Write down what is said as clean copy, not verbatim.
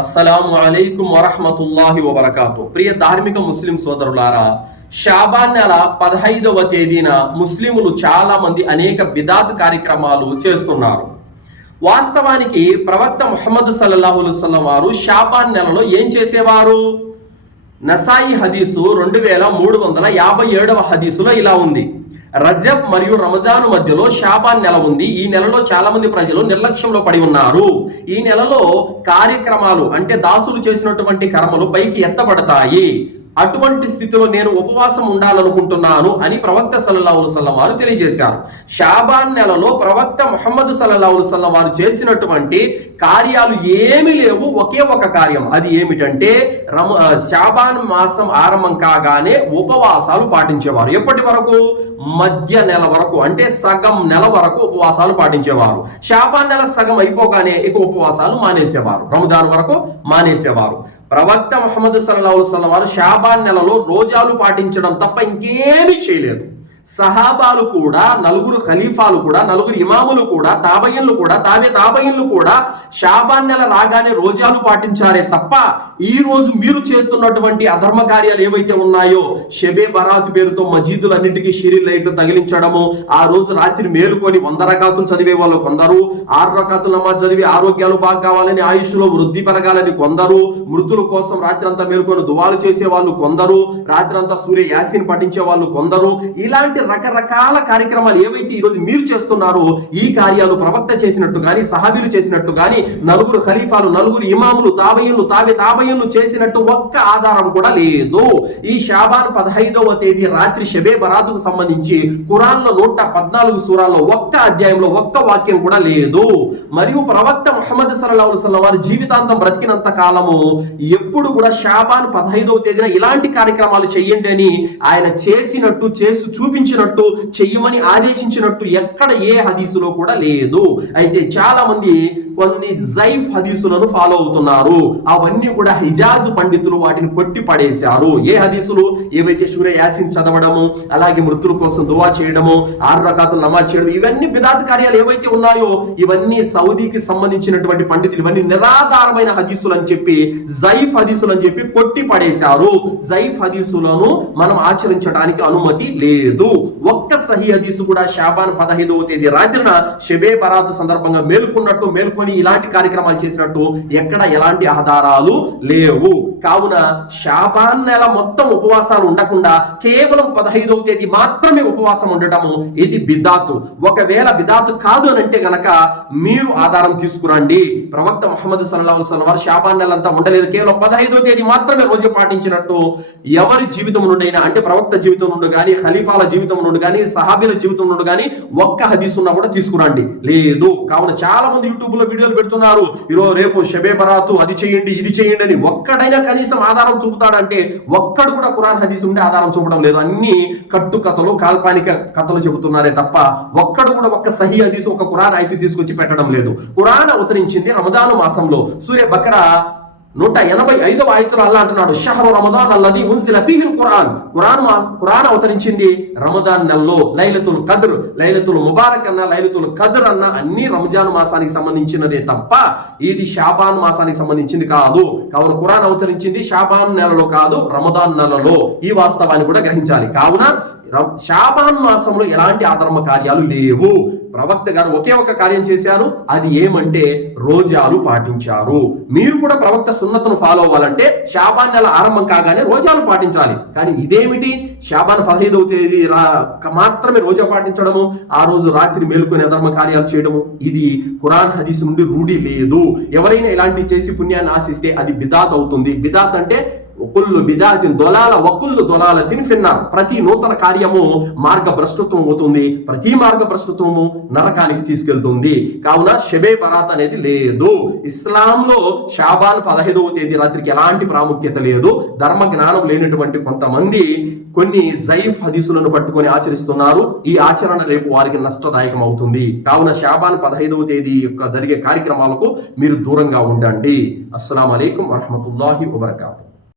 అస్సలాము అలైకుం వరహ్మతుల్లాహి వబరకాతు. ప్రియ ధార్మిక ముస్లిం సోదరులారా, షాబాన్ నెల 15వ తేదీన ముస్లిములు చాలా మంది అనేక బిదాత్ కార్యక్రమాలు చేస్తున్నారు. వాస్తవానికి ప్రవక్త ముహమ్మద్ సల్లల్లాహు అలైహి వసల్లం వారు షాబాన్ నెలలో ఏం చేసేవారు? నసాయి హదీసు 2357వ హదీసులో ఇలా ఉంది: రజబ్ మరియు రమజాను మధ్యలో షాబాన్ నెల ఉంది. ఈ నెలలో చాలా మంది ప్రజలు నిర్లక్ష్యంలో పడి ఉన్నారు. ఈ నెలలో కార్యక్రమాలు అంటే దాసులు చేసినటువంటి కర్మలు పైకి ఎత్తబడతాయి. అటువంటి స్థితిలో నేను ఉపవాసం ఉండాలనుకుంటున్నాను అని ప్రవక్త సల్లల్లాహు అలైహి వసల్లం వారు తెలియజేశారు. షాబాన్ నెలలో ప్రవక్త ముహమ్మద్ సల్లల్లాహు అలైహి వసల్లం వారు చేసినటువంటి కార్యాలు ఏమీ లేవు. ఒకే ఒక కార్యం, అది ఏమిటంటే షాబాన్ మాసం ఆరంభం కాగానే ఉపవాసాలు పాటించేవారు. ఎప్పటి వరకు? మధ్య నెల వరకు, అంటే సగం నెల వరకు ఉపవాసాలు పాటించేవారు. షాబాన్ నెల సగం అయిపోగానే ఇక ఉపవాసాలు మానేసేవారు. రమజాన్ వరకు మానేసేవారు. ప్రవక్త ముహమ్మద్ సల్లల్లాహు అలైహి వసల్లం వారు షాబాన్ నెలలో రోజాలు పాటించడం తప్ప ఇంకేమీ చేయలేదు. సహాబాలు కూడా, నలుగురు ఖలీఫాలు కూడా, నలుగురు ఇమాములు కూడా, తాబయిన్లు కూడా, తాబయిన్లు కూడా షాబాన్ నెల రాగానే రోజాలు పాటించారే తప్ప ఈ రోజు మీరు చేస్తున్నటువంటి అధర్మ కార్యాలు ఏవైతే ఉన్నాయో, షెబే బరాత్ పేరుతో మజీదులన్నిటికీ షిరీ లైట్లు తగిలించడము, ఆ రోజు రాత్రి మేలుకొని 100 రకాతులు చదివే వాళ్ళు కొందరు, 6 రకాతులు నమాజ్ చదివి ఆరోగ్యాలు బాగా కావాలని, ఆయుష్లో వృద్ధి పెరగాలని కొందరు, మృతుల కోసం రాత్రి అంతా మేలుకొని దువాలు చేసే వాళ్ళు కొందరు, రాత్రి అంతా సూర్య యాసీన్ పఠించే వాళ్ళు కొందరు, ఇలాంటి రకరకాల కార్యక్రమాలు ఏవైతే ఈ రోజు మీరు చేస్తున్నారో, ఈ కార్యాలు ప్రవక్త చేసినట్టు గాని, సహాబీలు చేసినట్టు గాని, నలుగురు ఖలీఫాలు, నలుగురు ఇమాములు, తాబయిన్లు చేసినట్టు ఒక్క ఆధారం కూడా లేదు. ఈ షాబాన్ 15వ తేదీ రాత్రి షెబే బరాతుకు సంబంధించి ఖురాన్లో 114 సూరాల్లో ఒక్క అధ్యాయంలో ఒక్క వాక్యం కూడా లేదు. మరియు ప్రవక్త ముహమ్మద్ సల్లల్లాహు అలైహి వసల్లం వారి జీవితాంతం బ్రతికినంత కాలము ఎప్పుడు కూడా షాబాన్ 15వ తేదీన ఇలాంటి కార్యక్రమాలు చెయ్యండి అని ఆయన చేసినట్టు, చేసి చూపించినట్టు, చెయ్యమని ఆదేశించినట్టు ఎక్కడ ఏ హదీసులో కూడా లేదు. అయితే చాలా మంది కొన్ని జైఫ్ హదీసులను ఫాలో అవుతున్నారు. అవన్నీ కూడా హిజాజ్ పండితులు వాటిని కొట్టి పడేశారు. ఏ హదీసులు? ఏవైతే సూర యాసీన్ చదవడము, అలాగే మృతుల కోసం దువా చేయడము, 6 రకాతులు నమాజ్ చేయడం, ఇవన్నీ బిదాత్ కార్యాలు ఏవైతే ఉన్నాయో ఇవన్నీ సౌదీకి సంబంధించినటువంటి పండితులు ఇవన్నీ నిరాధారమైన హదీసులు అని చెప్పి, జైఫ్ హదీసులు అని చెప్పి కొట్టి పడేశారు. జైఫ్ హదీసులను మనం ఆచరించడానికి అనుమతి లేదు. ఒక్క సహీ హదీసు కూడా షాబాన్ 15వ తేదీ రాత్రిన షెబే బరాత్ సందర్భంగా మేల్కొని ఇలాంటి కార్యక్రమాలు చేసినట్టు ఎక్కడ ఎలాంటి ఆధారాలు లేవు. కావున షాబాన్ నెల మొత్తం ఉపవాసాలు ఉండకుండా కేవలం 15వ తేదీ మాత్రమే ఉపవాసం ఉండటము ఇది బిదాతు. ఒకవేళ బిదాతు కాదు అని అంటే గనక మీరు ఆధారం తీసుకురండి. ప్రవక్త ముహమ్మద్ సల్లల్లాహు అలైహి వసల్లం వారు షాబాన్ నెల అంతా ఉండలేదు, కేవలం 15వ తేదీ మాత్రమే రోజు పాటించినట్టు ఎవరి జీవితం నుండి అయినా, అంటే ప్రవక్త జీవితం నుండి కానీ, ఖలీఫాల జీవితం నుండి కానీ, సహాబీల జీవితం నుండి కానీ ఒక్క హదీస్ ఉన్నా కూడా తీసుకురండి. లేదు. కావున చాలా మంది యూట్యూబ్ లో వీడియోలు పెడుతున్నారు, ఈరోజు రేపు షెబే బరాతు అది చేయండి ఇది చేయండి అని. ఒక్కడైనా కనీసం ఆధారం చూపుతాడంటే ఒక్కడు కూడా ఖురాన్ హదీస్ ఉండే ఆధారం చూపడం లేదు. అన్ని కట్టు కథలు, కాల్పనిక కథలు చెబుతున్నారే తప్ప ఒక్కడు కూడా ఒక్క సహీ హదీస్, ఒక ఖురాన్ అయితే తీసుకొచ్చి పెట్టడం లేదు. ఖురాన్ అవతరించింది రమదాను మాసంలో. సూరే బకరా 185వ ఆయతులో అల్లాహ్ అంటున్నాడు, షహరు రమదాన్ అల్లదీ ఉన్జిల ఫీహిల్ ఖురాన్. ఖురాన్ అవతరించింది రమదాన్ నెలలో. లైలతుల్ ఖద్ర్, లైలతుల్ ముబారక్ అన్న, లైలతుల్ ఖద్ర్ అన్న అన్ని రంజాన్ మాసానికి సంబంధించినదే తప్ప ఇది షాబాన్ మాసానికి సంబంధించింది కాదు. కావున ఖురాన్ అవతరించింది షాబాన్ నెలలో కాదు, రమదాన్ నెలలో. ఈ వాస్తవాన్ని కూడా గ్రహించాలి. కావున షాబాన్ మాసంలో ఎలాంటి అధర్మ కార్యాలు లేవు. ప్రవక్త గారు ఒకే ఒక కార్యం చేశారు, అది ఏమంటే రోజాలు పాటించారు. మీరు కూడా ప్రవక్త సున్నతను ఫాలో అవ్వాలంటే షాబాన్ నెల ఆరంభం కాగానే రోజాలు పాటించాలి. కానీ ఇదేమిటి? షాబాన్ 15వ తేదీ మాత్రమే రోజా పాటించడము, ఆ రోజు రాత్రి మేలుకొని అధర్మ కార్యాలు చేయడము, ఇది ఖురాన్ హదీస్ నుండి రూఢి లేదు. ఎవరైనా ఇలాంటివి చేసి పుణ్యాన్ని ఆశిస్తే అది బిదాత్ అవుతుంది. బిదాత్ అంటే కుల్లు బిదాతిన్ దొలాల వకుల్లు దొలాలతిన్ ఫిన్నార్. ప్రతి నూతన కార్యము మార్గభ్రష్టత్వం అవుతుంది, ప్రతి మార్గభ్రష్టత్వము నరకానికి తీసుకెళ్తుంది. కావున షెబే బరాత్ అనేది లేదు. ఇస్లాంలో షాబాన్ 15వ తేదీ రాత్రికి ఎలాంటి ప్రాముఖ్యత లేదు. ధర్మ జ్ఞానం లేనటువంటి కొంతమంది కొన్ని జైఫ్ హదీసులను పట్టుకొని ఆచరిస్తున్నారు. ఈ ఆచరణ రేపు వారికి నష్టదాయకం అవుతుంది. కావున షాబాన్ 15వ తేదీ యొక్క జరిగే కార్యక్రమాలకు మీరు దూరంగా ఉండండి. అస్సలాము అలైకుం వరహ్మతుల్లాహి వబరకాతుహు.